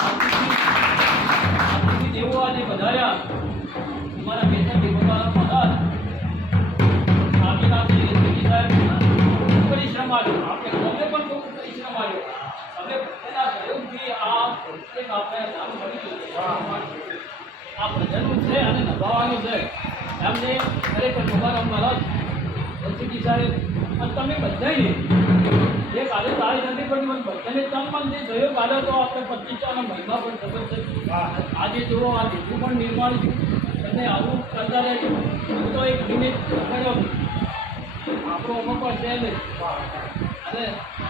આરતીજી દેવો આજે વધાર્યા અમારા કેસરજી ભગવાન મહારાજ સ્વામિનાથજી સાહેબ પરિશ્રમ આવ્યો આપણે ગમે પણ ખૂબ પરિશ્રમ આવ્યો હવે એના સહયોગથી આ એક આપણે ભજનનું છે અને નભાવવાનું છે. એમને ખરેખર ભગવાન મહારાજ દર્શીજી સાહેબ અને તમે બધાને જે કાલે તારી નથી પડતી બધાને તમ પણ જે જોયો કાલે તો આપણે પચીસોનો મહિમા પણ જબરજસ્ત આજે જુઓ આ જેટલું પણ નિર્માણ થયું અને આવું કરતા રહેજો. હું તો એક નિમિત્ત કર્યો આપણો અમુક પણ છે ને. અને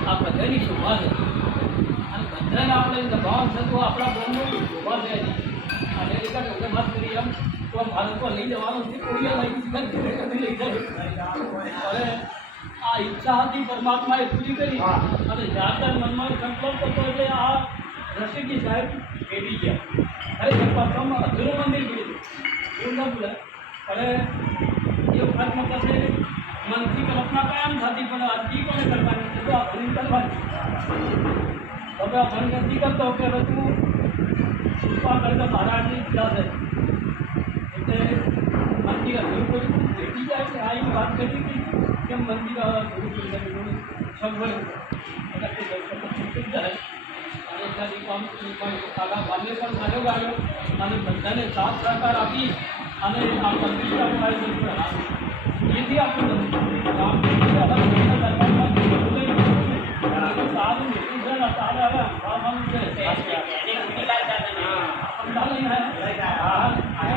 આ બધાની શોભા છે. અને બધાને આપણે દબાવ છે તો આપણા ગામનું શોભા છે. અને જ વાત કરી એમ તો ભારત પર લઈ જવાનું છે કોઈ લઈ ઘરે ઘરે લઈ જાય અને આ ઈચ્છા હતી પરમાત્માએ પૂરી કરી અને જાતર મનમાં સંકલ્પ હતો એટલે આ રસિકજી સાહેબ ભેટી ગયા ખરેખર પ્રથમ અધૂરું મંદિર ભેટ્યું એવું ન બોલે અને એ વખતમાં પાસે મનથી કલ્પના કાયમ થતી પણ અતિ કોને કરવાની છે તો આ ભણી કરવાની હવે આ ભણી નથી કરતો કે હવે તું કૃપા કરતો મહારાજની ઈચ્છા છે એટલે મંદિર અધૂરું કર્યું ભેટી જાય છે આ એવી વાત કરી હતી કે મંદિર અધૂરું કરી શકે સગવડ એટલે તે દર્શન થઈ જાય અને ત્યાંથી કામ કાકા બાલે પણ સારો ગાયો અને બધાને સાથ સહકાર આપી અને આ પ્રતિષ્ઠા આયોજન પણ આવ્યું એથી આપણું કામ અલગ કરીને દરબારમાં બોલે સારું નીકળી છે ને તારે હવે અંબાવાનું છે અંબા લઈને આવ્યા? હા,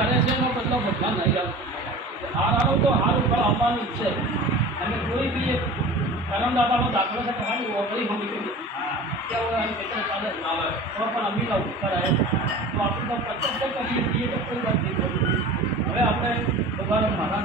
કરે છે. એનો તો બધા હવે નહીં આવતો હાર આવો તો હાર ઉપર આવવાનું જ છે. અને કોઈ બી એક કરમ દાદાનો દાખલો છે હારી ઓગળી એમ ચાલે તો પણ અમી આવે તો આપણે પ્રત્યક્ષ કોઈ વાત નહીં હવે આપણે ભગવાન મહારાજ